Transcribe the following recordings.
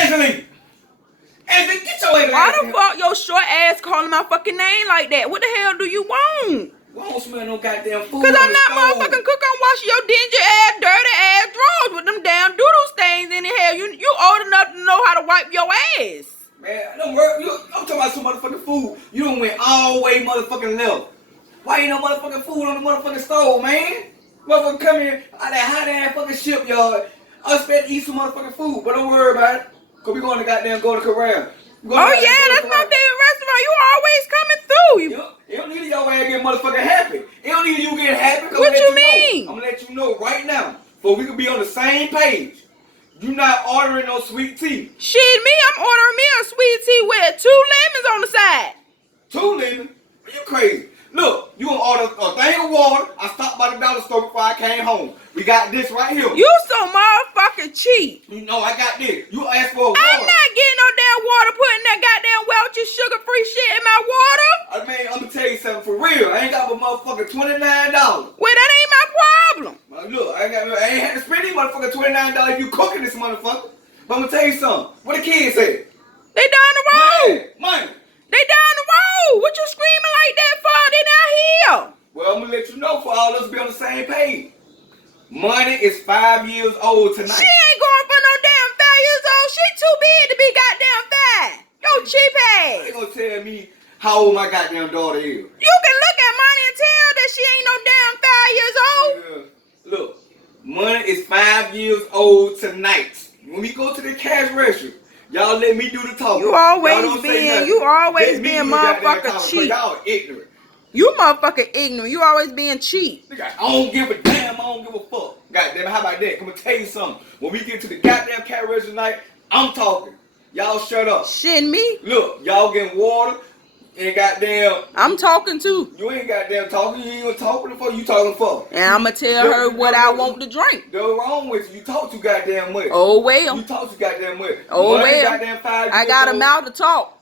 Anthony, get your ass. Why the fuck your short ass calling my fucking name like that? What the hell do you want? We don't smell no goddamn food. Cause I'm not motherfucking cook. I'm washing your dingy ass, dirty ass drawers with them damn doodle stains in the hell. You old enough to know how to wipe your ass. Man, don't worry. I'm talking about some motherfucking food. You done went all the way motherfucking left. Why ain't no motherfucking food on the motherfucking stove, man? Motherfucker come in out that hot ass fucking shipyard. I expect to eat some motherfucking food, but don't worry about it. Cause we going to goddamn go to Corral. Oh yeah, that's my favorite restaurant. You always coming through. It don't need your ass get motherfucking happy. It don't need you getting happy. What you mean? I'm gonna let you know right now, so we can be on the same page. You not ordering no sweet tea. Shit, me, I'm ordering me a sweet tea with 2 lemons on the side. 2 lemons? Are you crazy? Look, you gonna order a thing of water. I stopped by the dollar store before I came home. We got this right here. You so motherfucking cheap. You know I got this. You asked for a water. I'm not getting no damn water putting that goddamn Welch's sugar-free shit in my water. I mean, I'm gonna tell you something for real. I ain't got but motherfucking $29. Well, that ain't my problem. Look, I ain't had to spend these motherfucking $29 if you cooking this motherfucker. But I'm gonna tell you something. What the kids at? They down the road. Money. They down the road. What you screaming like that for? They not here. Well, I'm gonna let you know for all of us to be on the same page. Money is 5 years old tonight. She ain't going for no damn 5 years old. She too big to be goddamn 5. Yo, cheap ass. You gonna tell me how old my goddamn daughter is? You can look at Money and tell that she ain't no damn 5 years old. Look, Money is 5 years old tonight. When we go to the cash register, y'all let me do the talking. You always being motherfucker cheap. Y'all ignorant. You motherfucking ignorant. You always being cheap. I don't give a damn. I don't give a fuck. Goddamn, how about that? I'm gonna tell you something. When we get to the goddamn cash register tonight, I'm talking. Y'all shut up. Shit, me? Look, y'all getting water and goddamn. I'm talking too. You ain't goddamn talking. You ain't gonna talk with for. You talking for. And I'm gonna tell her what I want to drink. The wrong with you. You talk too goddamn much. Oh well. You talk too goddamn much. Oh Money well. Goddamn 5 I got a mouth to talk.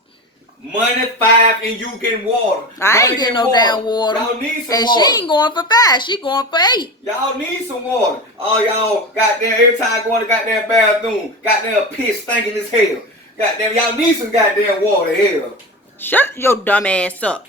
Money 5 and you getting water. I ain't getting no damn water. Y'all need some and water. She ain't going for 5. She going for 8. Y'all need some water. Oh, y'all goddamn every time going to goddamn bathroom, goddamn piss stinking as hell. Goddamn, y'all need some goddamn water. Hell. Shut your dumb ass up.